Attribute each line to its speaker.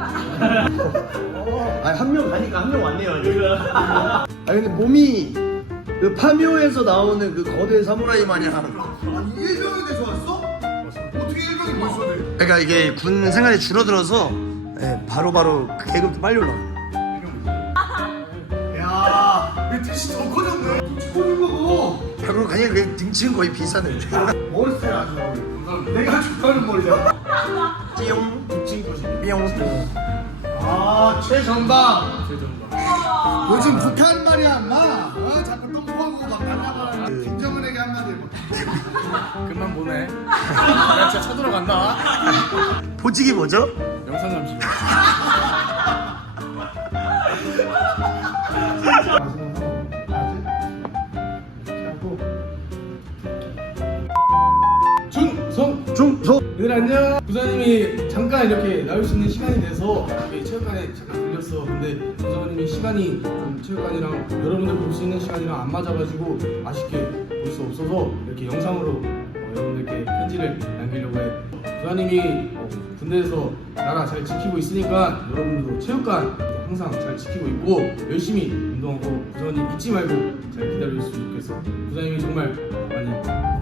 Speaker 1: 아니 한 명 가니까 한 명 왔네요. 여기가. 아니 근데 몸이 그 파묘에서 나오는 그 거대 사무라이 마냥.
Speaker 2: 아니 일병이 돼서 왔어? 어떻게 일병이 벌써 돼?
Speaker 1: 그러니까 이게 군 생활이 줄어들어서 바로바로 그 계급도 빨리 올라가요.
Speaker 2: 야, 내 뜻이 더 커졌네. 죽어는 거고.
Speaker 1: 그리고 그냥 그 등치는 거의 비싸네.
Speaker 2: 머리스타일 아주. 내가 좋아하는 머리야.
Speaker 1: 띠용
Speaker 2: 미친 것이.
Speaker 1: 띠용.
Speaker 2: 아, 최전방. 요즘 북한 말이야, 인마. 자꾸 똥포하고 막 날라가는 김정은에게 한마디 해봐.
Speaker 3: 끝만 보네. 나 진짜 쳐들어간다.
Speaker 1: 보직이 뭐죠?
Speaker 3: 영상 잠시.
Speaker 1: 중소.
Speaker 3: 얘들 안녕. 부사님이 잠깐 이렇게 나올 수 있는 시간이 돼서 이렇게 체육관에 잠깐 들렸어. 근데 부사님이 시간이 좀 체육관이랑 여러분들 볼 수 있는 시간이랑 안 맞아가지고 아쉽게 볼 수 없어서 이렇게 영상으로 여러분들께 편지를 남기려고 해. 부사님이 군대에서 나라 잘 지키고 있으니까 여러분들도 체육관 항상 잘 지키고 있고 열심히 운동하고 부사님 잊지 말고 잘 기다려줬으면 좋겠어. 부사님이 정말 많이